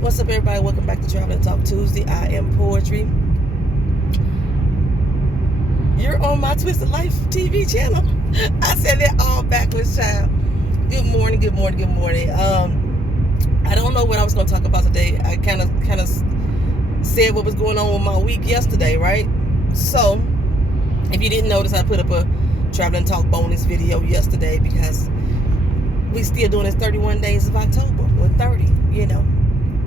What's up, everybody? Welcome back to Travel and Talk Tuesday. I am Poetry. You're on my Twisted Life TV channel. I said that all backwards, child. Good morning, good morning, good morning. I don't know what I was going to talk about today. I kind of said what was going on with my week yesterday, right? So, if you didn't notice, I put up a Travel and Talk bonus video yesterday because we still doing this 31 days of October, or 30,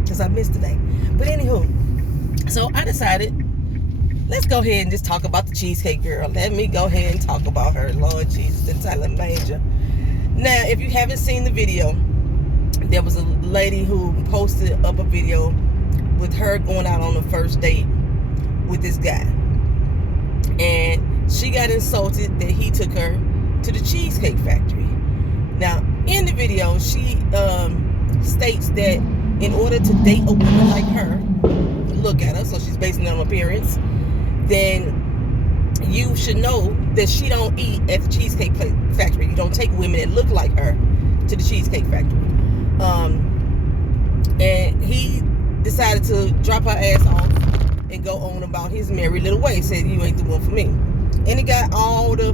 because I missed today. But anywho, so I decided, let's go ahead and just talk about the Cheesecake Girl. Let me go ahead and talk about her. Lord Jesus, in silent manger. Now, if you haven't seen the video, there was a lady who posted up a video with her going out on the first date with this guy. And she got insulted that he took her to the Cheesecake Factory. Now, in the video, she states that in order to date a woman like her, look at her, so she's basing it on appearance, then you should know that she don't eat at the Cheesecake Factory. You don't take women that look like her to the Cheesecake Factory. And he decided to drop her ass off and go on about his merry little way. Said, you ain't the one for me. And he got all the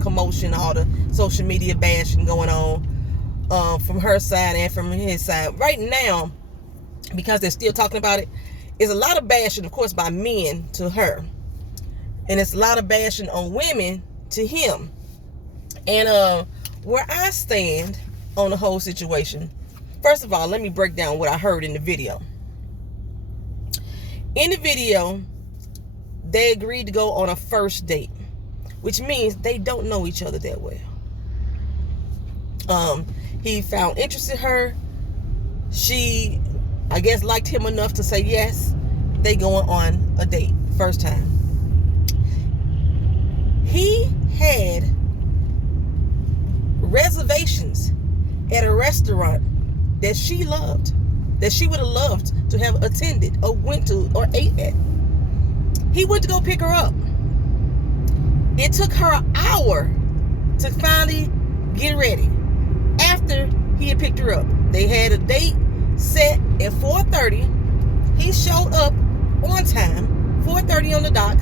commotion, all the social media bashing going on from her side and from his side. Right now, because they're still talking about it, is a lot of bashing, of course, by men to her. And it's a lot of bashing on women to him. And where I stand on the whole situation, first of all, let me break down what I heard in the video. In the video, they agreed to go on a first date, which means they don't know each other that well. He found interest in her. She, I guess, liked him enough to say yes. They going on a date, first time. He had reservations at a restaurant that she loved, that she would have loved to have attended or went to or ate at. He went to go pick her up. It took her an hour to finally get ready. After he had picked her up, they had a date set at 4:30. He showed up on time, 4:30 on the dot,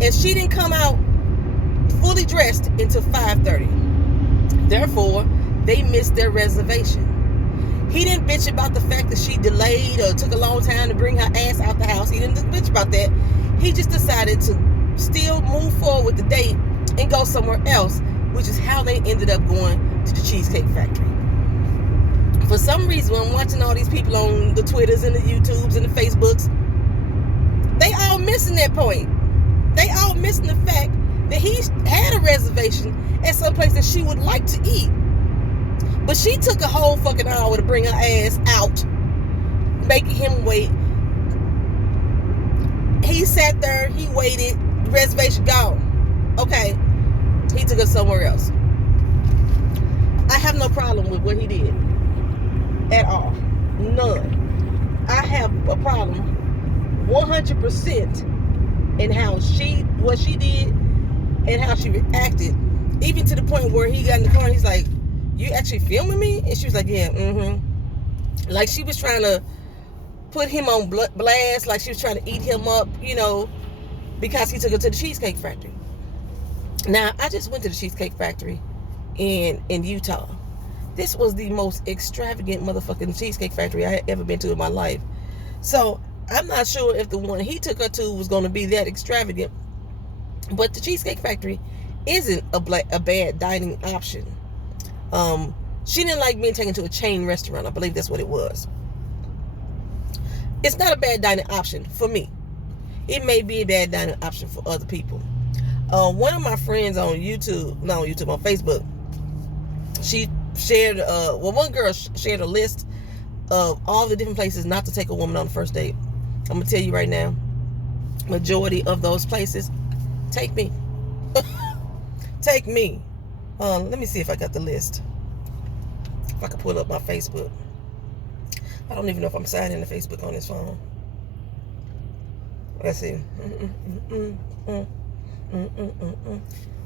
and she didn't come out fully dressed until 5:30. Therefore, they missed their reservation. He didn't bitch about the fact that she delayed or took a long time to bring her ass out the house. He didn't bitch about that. He just decided to still move forward with the date and go somewhere else, which is how they ended up going to the Cheesecake Factory. For some reason, when I'm watching all these people on the Twitters and the YouTubes and the Facebooks, they all missing that point. They all missing the fact that he had a reservation at some place that she would like to eat. But she took a whole fucking hour to bring her ass out, making him wait. He sat there, he waited, the reservation gone. Okay, he took her somewhere else. I have no problem with what he did at all. None. I have a problem 100% in what she did and how she reacted. Even to the point where he got in the car and he's like, you actually filming me? And she was like, yeah, Like she was trying to put him on blast, like she was trying to eat him up, because he took her to the Cheesecake Factory. Now, I just went to the Cheesecake Factory in Utah. This was the most extravagant motherfucking Cheesecake Factory I had ever been to in my life. So, I'm not sure if the one he took her to was going to be that extravagant. But the Cheesecake Factory isn't a bad dining option. She didn't like being taken to a chain restaurant. I believe that's what it was. It's not a bad dining option for me. It may be a bad dining option for other people. One of my friends on on Facebook, she shared, one girl shared a list of all the different places not to take a woman on the first date. I'm going to tell you right now, majority of those places, take me. Take me. Let me see if I got the list. If I can pull up my Facebook. I don't even know if I'm signed into Facebook on this phone. Let's see.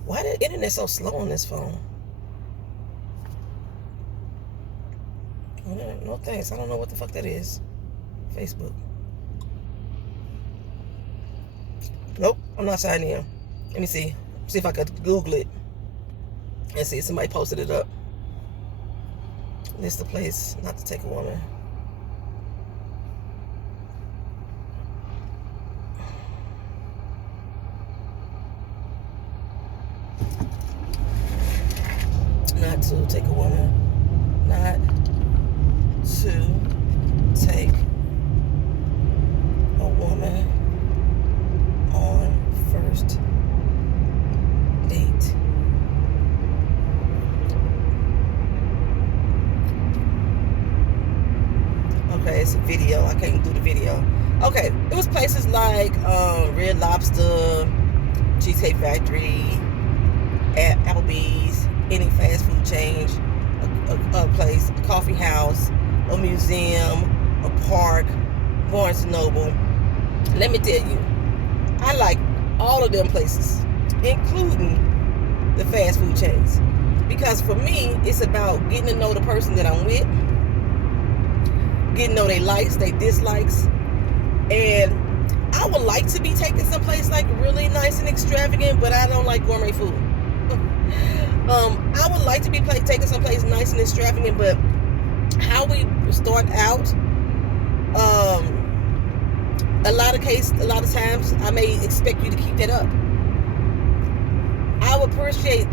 Why the internet so slow on this phone? No thanks. I don't know what the fuck that is. Facebook. Nope, I'm not signing in. Let me see. See if I could Google it and see if somebody posted it up. List the place not to take a woman. Not to take a woman. Not to take a woman on first date. Okay, it's a video. I can't do the video. Okay, it was places like Red Lobster, Cheesecake Factory, at Applebee's, any fast food chain, a place, a coffee house, a museum, a park, Barnes & Noble. Let me tell you, I like all of them places, including the fast food chains. Because for me, it's about getting to know the person that I'm with, getting to know their likes, their dislikes. And I would like to be taken someplace like really nice and extravagant, but I don't like gourmet food. I would like to be taken someplace nice and extravagant, but how we start out, a lot of times I may expect you to keep that up. I would appreciate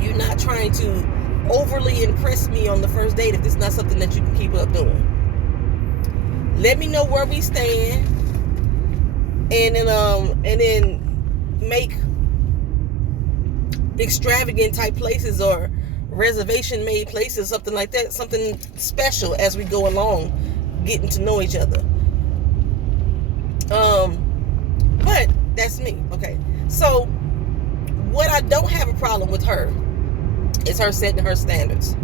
you not trying to overly impress me on the first date if this is not something that you can keep up doing. Let me know where we stand, and then make extravagant type places or reservation made places, something like that, something special as we go along, getting to know each other. But that's me. Okay, so what I don't have a problem with her is her setting her standards.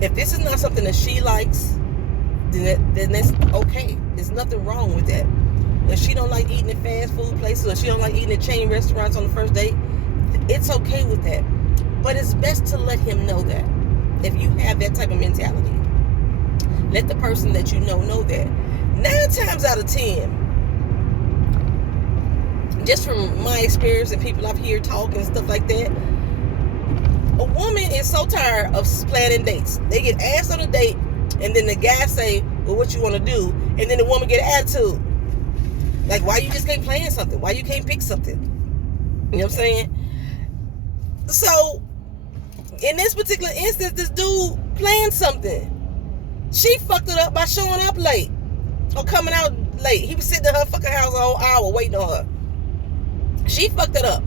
If this is not something that she likes, then that's okay. There's nothing wrong with that. If she don't like eating at fast food places, or she don't like eating at chain restaurants on the first date, it's okay with that. But it's best to let him know that. If you have that type of mentality, let the person that you know that. 9 times out of 10, just from my experience and people I've heard talk and stuff like that, a woman is so tired of planning dates. They get asked on a date, and then the guy say, well, what you want to do? And then the woman get an attitude. Like, why you just can't plan something? Why you can't pick something? You know what I'm saying? So, in this particular instance, this dude planned something. She fucked it up by showing up late or coming out late. He was sitting in her fucking house a whole hour waiting on her. She fucked it up.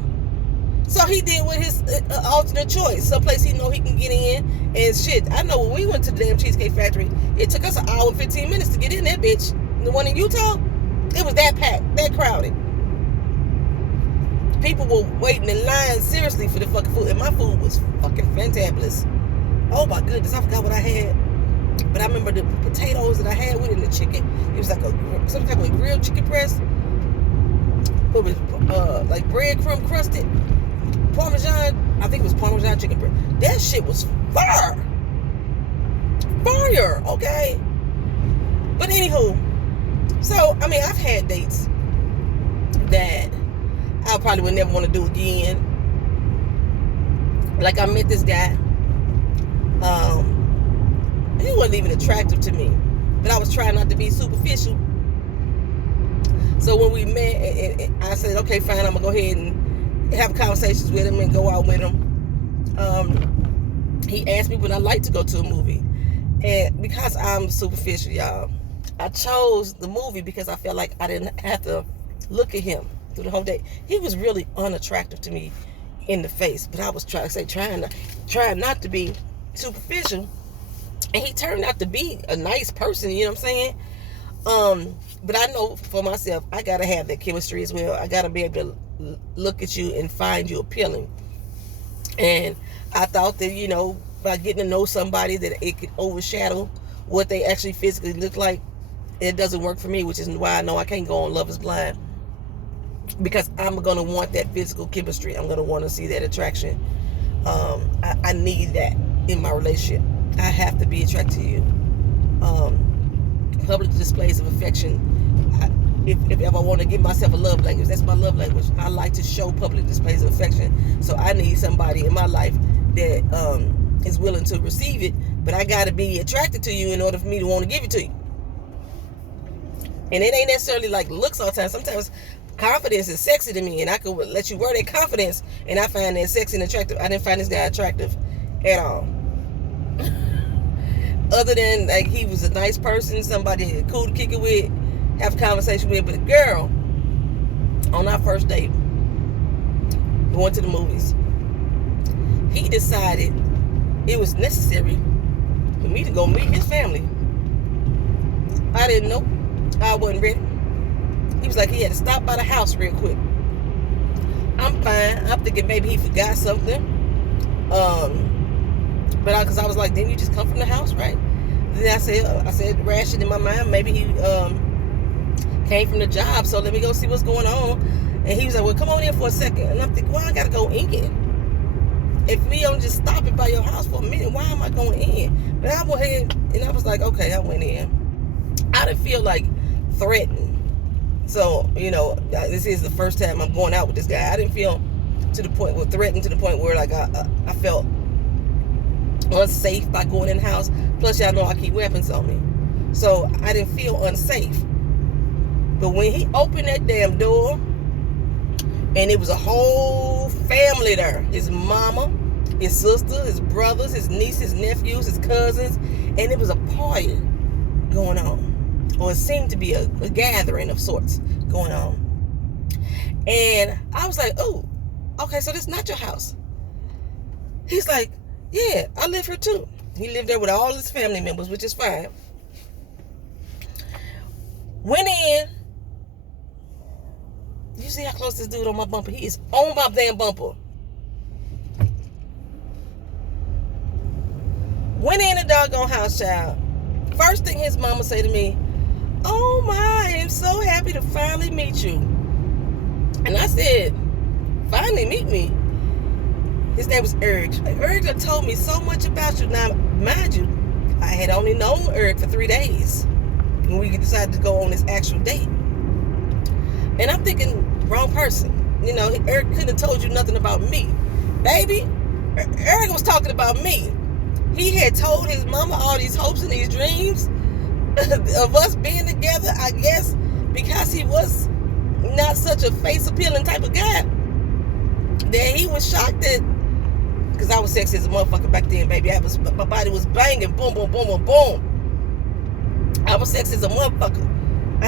So he did with his alternate choice, someplace he know he can get in and shit. I know when we went to the damn Cheesecake Factory, it took us an hour and 15 minutes to get in that bitch. The one in Utah, it was that packed, that crowded. People were waiting in line seriously for the fucking food, and my food was fucking fantabulous. Oh my goodness, I forgot what I had, but I remember the potatoes that I had with it, and the chicken. It was like some type of grilled chicken breast, but with like breadcrumb crusted. Parmesan, I think it was Parmesan chicken breast. That shit was fire, okay? But anywho, so, I mean, I've had dates that I probably would never want to do again. Like, I met this guy. He wasn't even attractive to me, but I was trying not to be superficial. So when we met, and I said, okay, fine, I'm going to go ahead and have conversations with him and go out with him. He asked me would I like to go to a movie. And because I'm superficial, y'all, I chose the movie because I felt like I didn't have to look at him through the whole day. He was really unattractive to me in the face, but I was trying not to be superficial. And he turned out to be a nice person, you know what I'm saying? But I know for myself, I gotta have that chemistry as well. I gotta be able to look at you and find you appealing. And I thought that, you know, by getting to know somebody, that it could overshadow what they actually physically look like. It doesn't work for me, which is why I know I can't go on Love is Blind, because I'm gonna want that physical chemistry. I'm gonna want to see that attraction. I need that in my relationship. I have to be attracted to you. Public displays of affection. If I want to give myself a love language, that's my love language. I like to show public displays of affection. So I need somebody in my life that is willing to receive it, but I got to be attracted to you in order for me to want to give it to you. And it ain't necessarily like looks all the time. Sometimes confidence is sexy to me, and I could let you wear that confidence, and I find that sexy and attractive. I didn't find this guy attractive at all. Other than like he was a nice person, somebody cool to kick it with, have a conversation with. But the girl, on our first date, going to the movies, he decided it was necessary for me to go meet his family. I didn't know. I wasn't ready. He was like, he had to stop by the house real quick. I'm fine. I'm thinking maybe he forgot something. But because I was like, didn't you just come from the house, right? Then I said, ration in my mind, maybe he came from the job, so let me go see what's going on. And he was like, well, come on in for a second. And I'm thinking, well, I gotta go in. If we don't just stop it by your house for a minute, why am I going in? But I went ahead and I was like, okay, I went in. I didn't feel like threatened. So, this is the first time I'm going out with this guy. I didn't feel to the point where threatened, to the point where like I felt unsafe by going in the house. Plus, y'all know I keep weapons on me, so I didn't feel unsafe. But when he opened that damn door, and it was a whole family there, his mama, his sister, his brothers, his nieces, nephews, his cousins, and it was a party going on, or it seemed to be a gathering of sorts going on. And I was like, oh, okay, so this is not your house. He's like, yeah, I live here too. He lived there with all his family members, which is fine. Went in. You see how close this dude on my bumper? He is on my damn bumper. Went in the doggone house, child. First thing his mama say to me, oh my, I am so happy to finally meet you. And I said, finally meet me? His name was Erg. Erg had told me so much about you. Now, mind you, I had only known Erg for 3 days when we decided to go on this actual date. And I'm thinking, wrong person. Erg couldn't have told you nothing about me. Baby, Erg was talking about me. He had told his mama all these hopes and these dreams of us being together, I guess, because he was not such a face-appealing type of guy, that he was shocked that, because I was sexy as a motherfucker back then, baby. My body was banging, boom, boom, boom, boom, boom. I was sexy as a motherfucker. I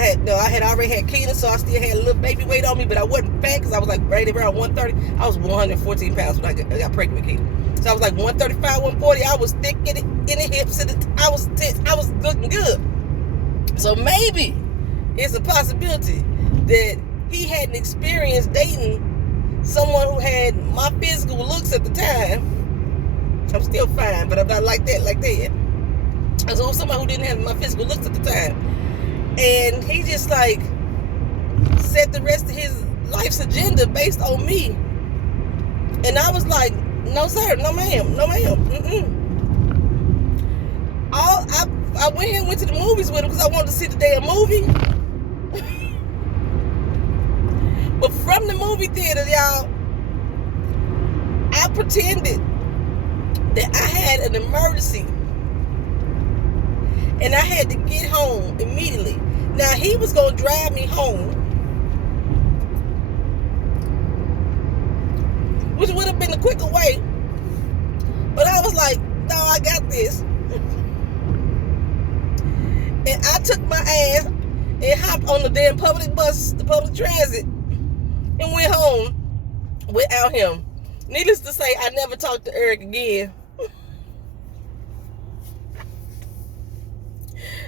had already had Keena, so I still had a little baby weight on me, but I wasn't fat because I was like right around 130. I was 114 pounds when I got pregnant with Keena. So I was like 135, 140. I was thick in the hips, and I was looking good. So maybe it's a possibility that he hadn't experienced dating someone who had my physical looks at the time. I'm still fine, but I'm not like that. So it was somebody who didn't have my physical looks at the time. And he just like set the rest of his life's agenda based on me. And I was like, no sir, no ma'am, no ma'am. I went and went to the movies with him because I wanted to see the damn movie. But from the movie theater, y'all, I pretended that I had an emergency and I had to get home immediately. Now, he was going to drive me home, which would have been the quicker way. But I was like, no, I got this. And I took my ass and hopped on the damn public bus, the public transit, and went home without him. Needless to say, I never talked to Eric again.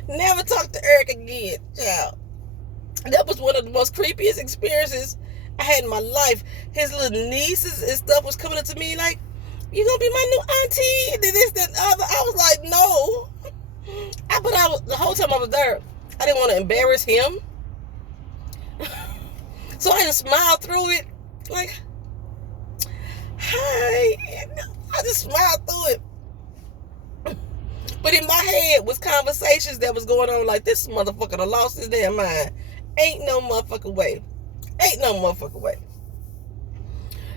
Never talked to Eric again, child. That was one of the most creepiest experiences I had in my life. His little nieces and stuff was coming up to me like, you gonna be my new auntie? And this, that, and other. I was like, no. The whole time I was there, I didn't want to embarrass him. So I just smiled through it, like, hi. I just smiled through it. But in my head was conversations that was going on like, this motherfucker done lost his damn mind. Ain't no motherfucking way. Ain't no motherfucking way.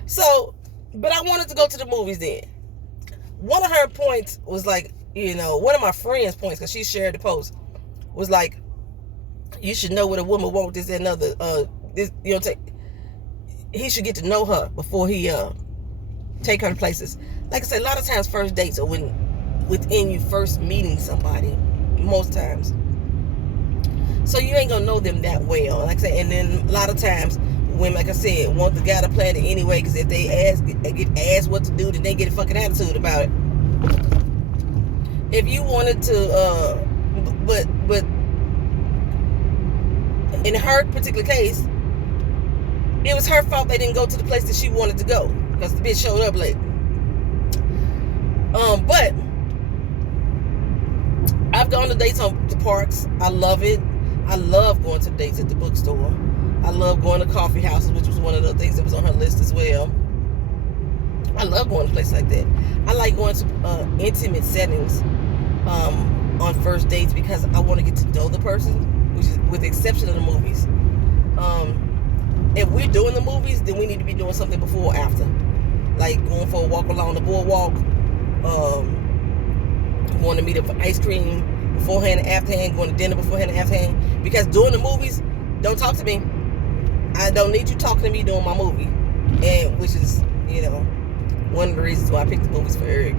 So, but I wanted to go to the movies then. One of her points was like, one of my friends' points, because she shared the post, was like, you should know what a woman wants, this and another. He should get to know her before he take her to places. Like I said, a lot of times first dates are within you first meeting somebody, most times. So you ain't gonna know them that well. Like I said, and then a lot of times women, like I said, want the guy to plan it anyway, because if they get asked what to do, then they get a fucking attitude about it. If you wanted to, but in her particular case, it was her fault they didn't go to the place that she wanted to go, because the bitch showed up late. But I've gone to dates on the parks. I love it. I love going to dates at the bookstore. I love going to coffee houses, which was one of the things that was on her list as well. I love going to places like that. I like going to intimate settings on first dates, because I want to get to know the person, which is with the exception of the movies. If we're doing the movies, then we need to be doing something before or after. Like going for a walk along the boardwalk, going to meet up for ice cream beforehand and afterhand, going to dinner beforehand and afterhand. Because during the movies, don't talk to me. I don't need you talking to me during my movie. And which is, one of the reasons why I picked the movies for Eric.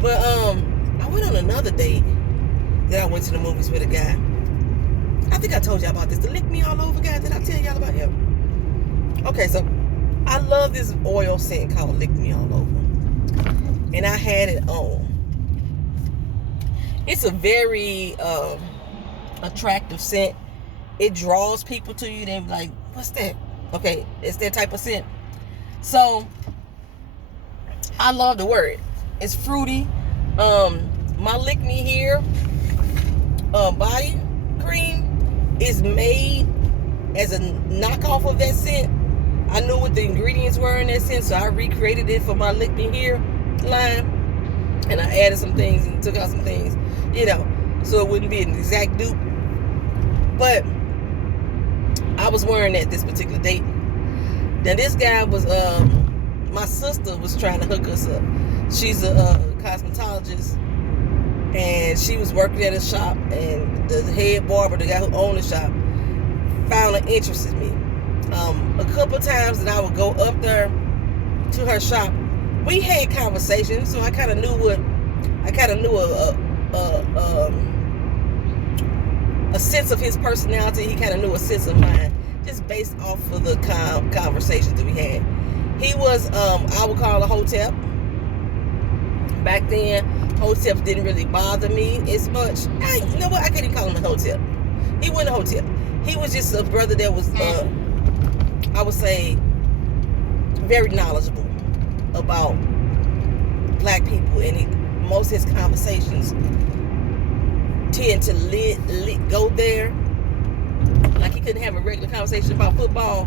But I went on another date that I went to the movies with a guy. I think I told y'all about this. The lick me all over guy. Did I tell y'all about him? Okay, so I love this oil scent called Lick Me All Over. And I had it on. It's a very attractive scent. It draws people to you. They're like, what's that? Okay, it's that type of scent. So I love the word. It's fruity. My Lick Me Here body cream is made as a knockoff of that scent. I knew what the ingredients were in that scent, so I recreated it for my Lick Me Here line, and I added some things and took out some things, so it wouldn't be an exact dupe. But I was wearing that this particular date. Now this guy was my sister was trying to hook us up. She's a cosmetologist, and she was working at a shop, and the head barber, the guy who owned the shop, found an interest in me. A couple of times that I would go up there to her shop, we had conversations, so I kind of knew a sense of his personality. He kind of knew a sense of mine, just based off of the conversations that we had. He was, I would call a hotep. Back then, hoteps didn't really bother me as much. I can't even call him a hotep. He wasn't a hotep. He was just a brother that was, I would say, very knowledgeable about black people, and most of his conversations tend to go there. Like, he couldn't have a regular conversation about football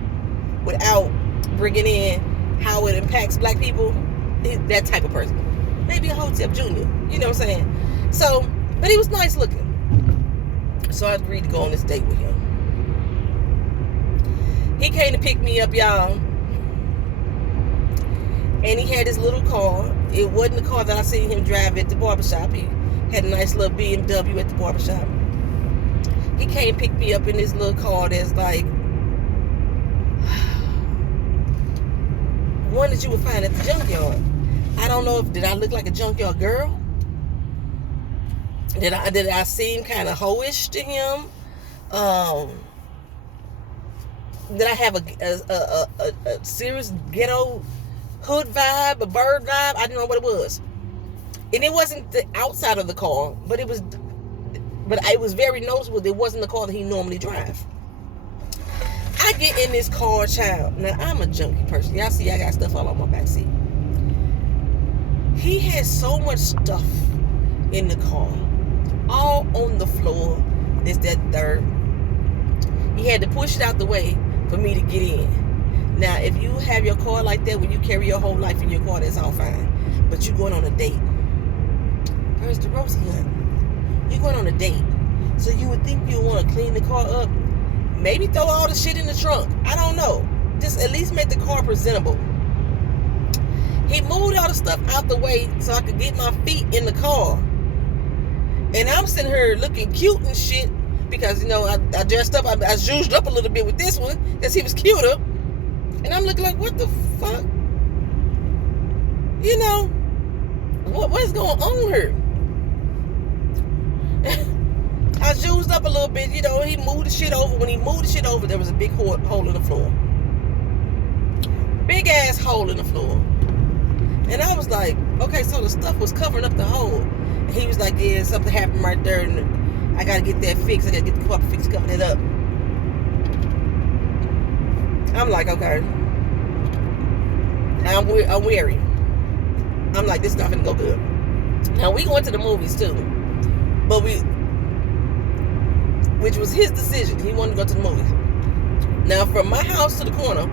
without bringing in how it impacts black people. That type of person. Maybe a hotep junior, you know what I'm saying? So, but he was nice looking. So I agreed to go on this date with him. He came to pick me up, y'all. And he had his little car. It wasn't the car that I seen him drive at the barbershop. He had a nice little BMW at the barbershop. He came pick me up in this little car that's like one that you would find at the junkyard. I don't know did I look like a junkyard girl? Did I seem kind of hoish to him? Did I have a serious ghetto hood vibe, a bird vibe? I don't know what it was. And it wasn't the outside of the car, but it was very noticeable. It wasn't the car that he normally drives. I get in this car, child. Now, I'm a junkie person. Y'all see I got stuff all on my back seat. He had so much stuff in the car, all on the floor, this, that, third. He had to push it out the way for me to get in. Now, if you have your car like that, when you carry your whole life in your car, that's all fine. But you're going on a date. Where's the Rosie hunt? You're going on a date. So you would think you want to clean the car up. Maybe throw all the shit in the trunk. I don't know. Just at least make the car presentable. He moved all the stuff out the way so I could get my feet in the car. And I'm sitting here looking cute and shit because, I dressed up. I zhuzhed up a little bit with this one because he was cuter. And I'm looking like, what the fuck? What's going on here? I zhuzed up a little bit. He moved the shit over. When he moved the shit over, there was a big hole in the floor. Big ass hole in the floor. And I was like, okay, so the stuff was covering up the hole. And he was like, yeah, something happened right there, and I gotta get that fixed. I gotta get the car fixed, covering it up. I'm like, okay. I'm weary. I'm like, this is not gonna go good. Now we went to the movies too, but which was his decision. He wanted to go to the movies. Now from my house to the corner,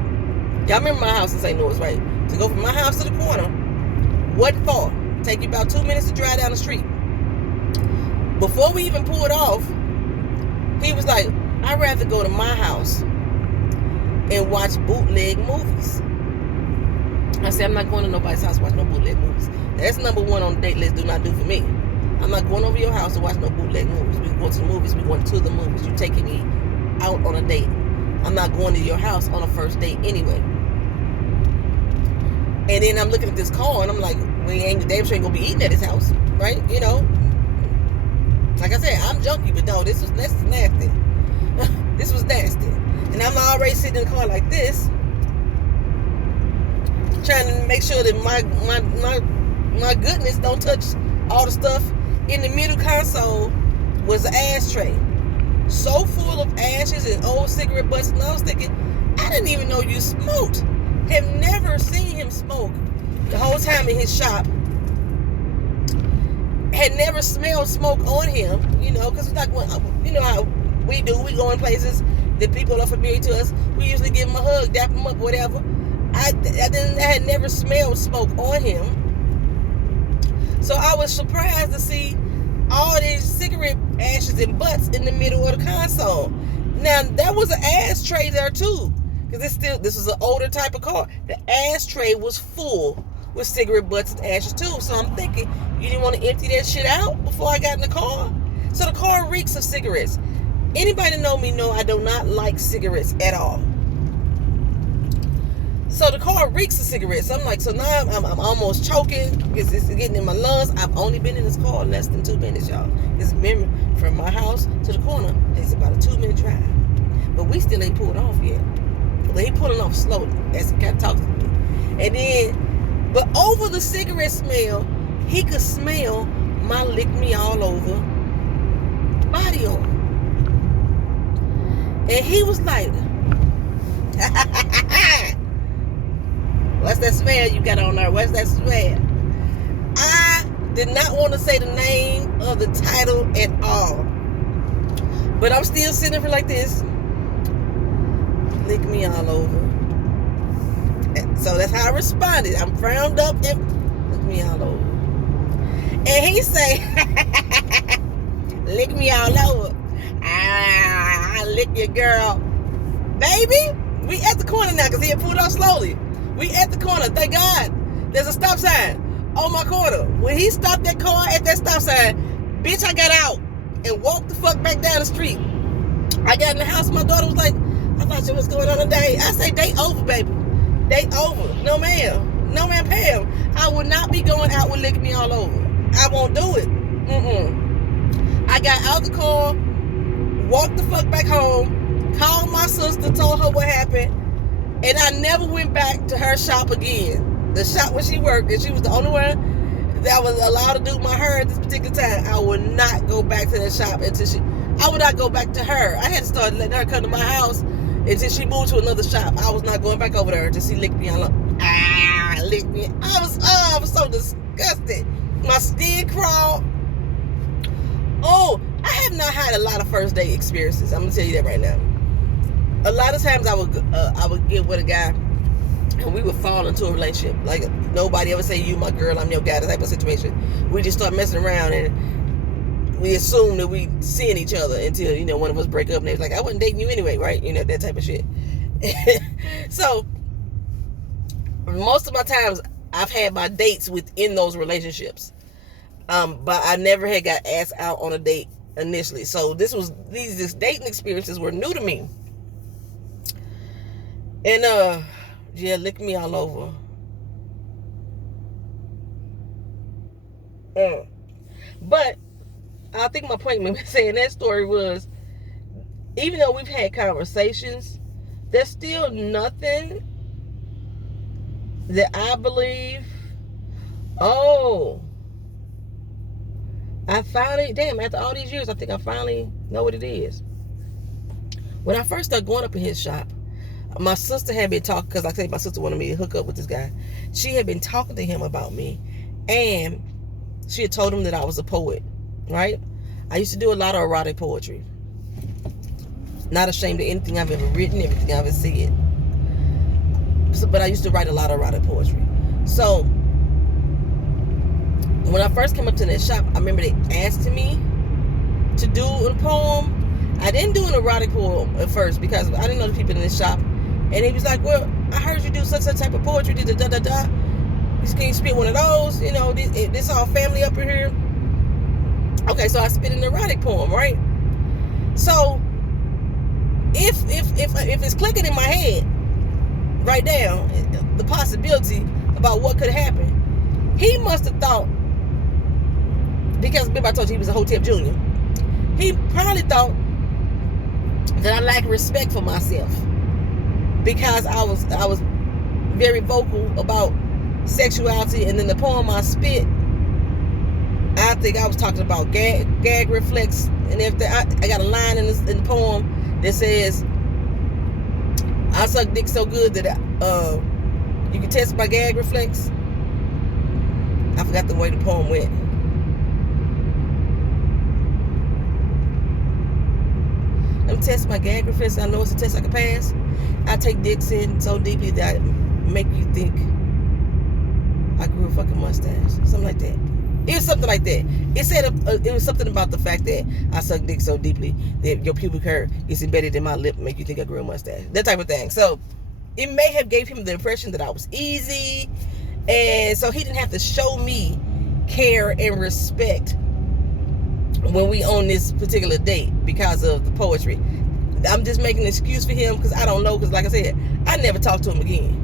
y'all remember my house in St. Louis, right? To go from my house to the corner, what for? Take you about 2 minutes to drive down the street. Before we even pulled off, he was like, I'd rather go to my house and watch bootleg movies. I said, I'm not going to nobody's house to watch no bootleg movies. That's number one on the date list. Do not do for me. I'm not going over your house to watch no bootleg movies. We go to the movies. We going to the movies. You taking me out on a date. I'm not going to your house on a first date anyway. And then I'm looking at this car and I'm like, we ain't damn sure ain't gonna be eating at his house, right? Like I said, I'm junky, but no, this was nasty. This was nasty. And I'm already sitting in the car like this, trying to make sure that my goodness don't touch all the stuff in the middle console. Was an ashtray, so full of ashes and old cigarette butts. And I was thinking, I didn't even know you smoked. Have never seen him smoke the whole time in his shop. Had never smelled smoke on him, because it's like, how we do. We go in places that people are familiar to us. We usually give him a hug, dap him up, whatever. I had never smelled smoke on him. So I was surprised to see all these cigarette ashes and butts in the middle of the console. Now, there was an ashtray there too. Because this was an older type of car. The ashtray was full with cigarette butts and ashes too. So I'm thinking, you didn't want to empty that shit out before I got in the car? So the car reeks of cigarettes. Anybody that know me know I do not like cigarettes at all. So the car reeks of cigarettes. I'm like, so now I'm almost choking. It's getting in my lungs. I've only been in this car less than 2 minutes, y'all. It's been from my house to the corner. It's about a 2-minute drive. But we still ain't pulled off yet. But he pulling off slowly as he kind of talks to me. And then, but over the cigarette smell, he could smell my lick me all over body oil. And he was like, what's that smell you got on there? What's that smell? I did not want to say the name of the title at all. But I'm still sitting here like this. Lick me all over. So that's how I responded. I'm frowned up and lick me all over. And he say, lick me all over. I lick your girl. Baby, we at the corner now because he had pulled off slowly. We at the corner. Thank God. There's a stop sign on my corner. When he stopped that car at that stop sign, bitch, I got out and walked the fuck back down the street. I got in the house. My daughter was like, I thought you was going on a date. I say, date over, baby. Date over. No, ma'am. No, ma'am, Pam. I will not be going out with licking me all over. I won't do it. I got out the car, walked the fuck back home, called my sister, told her what happened, and I never went back to her shop again. The shop where she worked, and she was the only one that was allowed to do my hair at this particular time. I would not go back to that shop until I would not go back to her. I had to start letting her come to my house until she moved to another shop. I was not going back over there until she licked me all up. Licked me. I was so disgusted. My skin crawled. Oh, I have not had a lot of first date experiences. I'm gonna tell you that right now. A lot of times I would get with a guy and we would fall into a relationship. Like, nobody ever say, you my girl, I'm your guy, that type of situation. We just start messing around, and we assume that we seeing each other until, one of us break up, and they was like, I wasn't dating you anyway, right? That type of shit. So, most of my times, I've had my dates within those relationships. But I never had got asked out on a date initially. So these dating experiences were new to me. And yeah, lick me all over. But I think my point in saying that story was, even though we've had conversations, there's still nothing that I believe, I finally, after all these years, I think I finally know what it is. When I first started going up in his shop, my sister had been talking, because like I said, my sister wanted me to hook up with this guy. She had been talking to him about me, and she had told him that I was a poet, right? I used to do a lot of erotic poetry. Not ashamed of anything I've ever written, everything I've ever said. But I used to write a lot of erotic poetry. So, when I first came up to that shop, I remember they asked me to do a poem. I didn't do an erotic poem at first because I didn't know the people in this shop. And he was like, well, I heard you do such a type of poetry, da-da-da-da. Can you spit one of those? This all family up in here. Okay, so I spit an erotic poem, right? So, if it's clicking in my head right now, the possibility about what could happen, he must have thought, because remember I told you he was a Hotep Junior, he probably thought that I lacked respect for myself because I was very vocal about sexuality, and then the poem I spit, I think I was talking about gag reflex and everything. I got a line in the poem that says, I suck dick so good that you can test my gag reflex. I forgot the way the poem went. Let me test my gag reflex. I know it's a test I can pass. I take dicks in so deeply that I make you think I grew a fucking mustache. Something like that. It was something like that. It said it was something about the fact that I suck dick so deeply that your pubic hair is embedded in my lip, make you think I grew a mustache. That type of thing. So it may have gave him the impression that I was easy, and so he didn't have to show me care and respect when we on this particular date because of the poetry. I'm just making an excuse for him because I don't know, because like I said, I never talked to him again.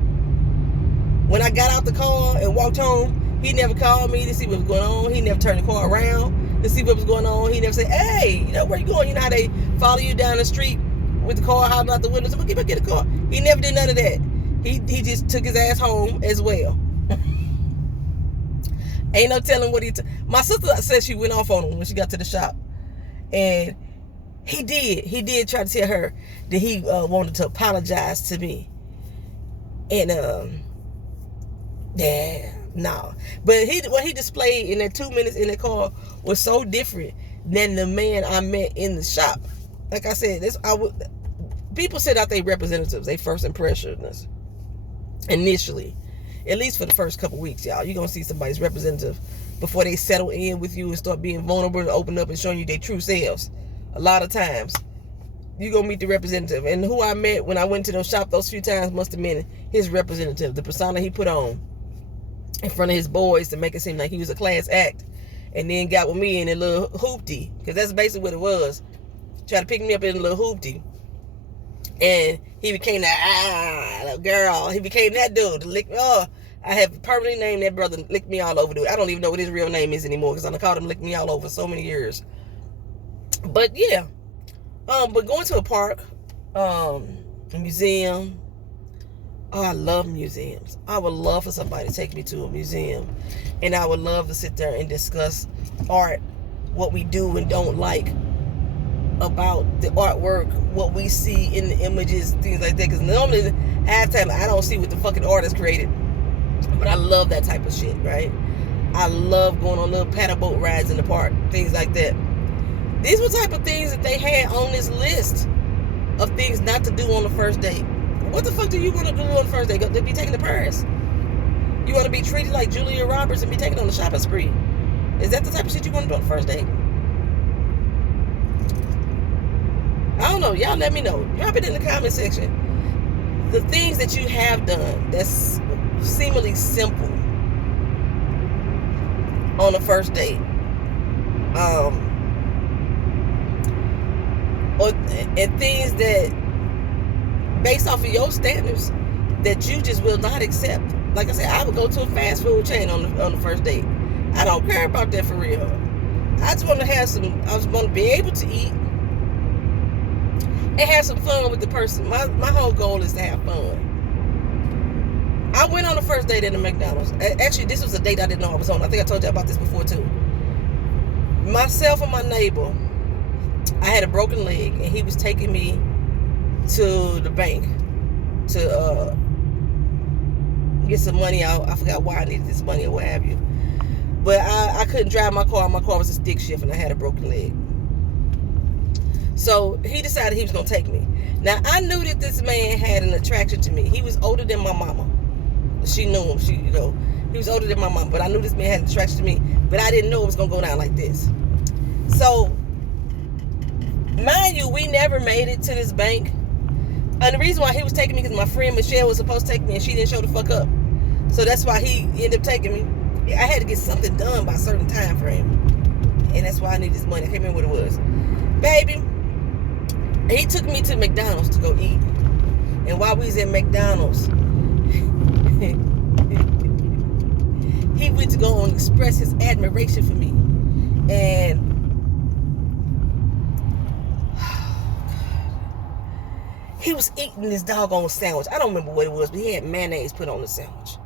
When I got out the car and walked home, he never called me to see what was going on. He never turned the car around to see what was going on. He never said, hey, where you going? You know how they follow you down the street with the car hollering out the window? So get a car. He never did none of that. He just took his ass home as well. Ain't no telling what my sister said she went off on him when she got to the shop. And he did try to tell her that he wanted to apologize to me. And, yeah. No, but what he displayed in that 2 minutes in the car was so different than the man I met in the shop. Like I said, people send out their representatives, their first impressions initially, at least for the first couple weeks, y'all. You're gonna see somebody's representative before they settle in with you and start being vulnerable and open up and showing you their true selves. A lot of times, you're gonna meet the representative, and who I met when I went to those shop those few times must have been his representative, the persona he put on in front of his boys to make it seem like he was a class act, and then got with me in a little hoopty, because that's basically what it was. Tried to pick me up in a little hoopty, and he became that girl. He became that dude to lick. I have permanently named that brother Lick Me All Over dude. I don't even know what his real name is anymore because I called him Lick Me All Over so many years. But yeah, but going to a park, a museum. Oh, I love museums. I would love for somebody to take me to a museum, and I would love to sit there and discuss art, what we do and don't like about the artwork, what we see in the images, things like that. Because normally, half the time, I don't see what the fucking artist created, but I love that type of shit, right? I love going on little paddle boat rides in the park, things like that. These were type of things that they had on this list of things not to do on the first date. What the fuck do you want to do on the first day? Go, be taking the purse? You want to be treated like Julia Roberts and be taken on the shopping spree? Is that the type of shit you want to do on the first date? I don't know. Y'all let me know. Drop it in the comment section. The things that you have done that's seemingly simple on a first date. And things that, based off of your standards, that you just will not accept. Like I said, I would go to a fast food chain on the first date. I don't care about that for real. I just want to have some. I just want to be able to eat and have some fun with the person. My whole goal is to have fun. I went on the first date at a McDonald's. Actually, this was a date I didn't know I was on. I think I told you about this before too. Myself and my neighbor, I had a broken leg, and he was taking me to the bank to get some money out. I forgot why I needed this money or what have you. But I couldn't drive my car. My car was a stick shift, and I had a broken leg. So he decided he was going to take me. Now, I knew that this man had an attraction to me. He was older than my mama. She knew him. He was older than my mama. But I knew this man had an attraction to me. But I didn't know it was going to go down like this. So, mind you, we never made it to this bank. And the reason why he was taking me is because my friend Michelle was supposed to take me, and she didn't show the fuck up. So that's why he ended up taking me. I had to get something done by a certain time frame. And that's why I need this money. I can't remember what it was. Baby, he took me to McDonald's to go eat. And while we was at McDonald's, he went to go and express his admiration for me. And he was eating this doggone sandwich. I don't remember what it was, but he had mayonnaise put on the sandwich.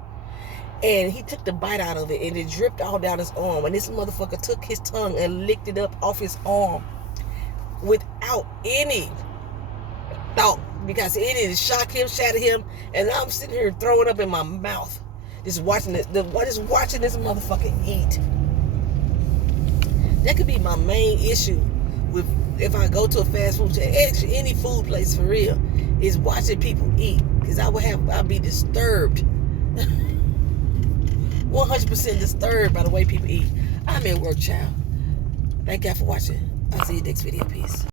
And he took the bite out of it, and it dripped all down his arm. And this motherfucker took his tongue and licked it up off his arm without any thought, because it didn't shock him, shatter him. And I'm sitting here throwing up in my mouth, just watching this motherfucker eat. That could be my main issue with if I go to a fast food chain, actually any food place for real, is watching people eat, because I'll be disturbed. 100% disturbed by the way people eat. I'm at work, child. Thank y'all for watching. I'll see you next video. Peace.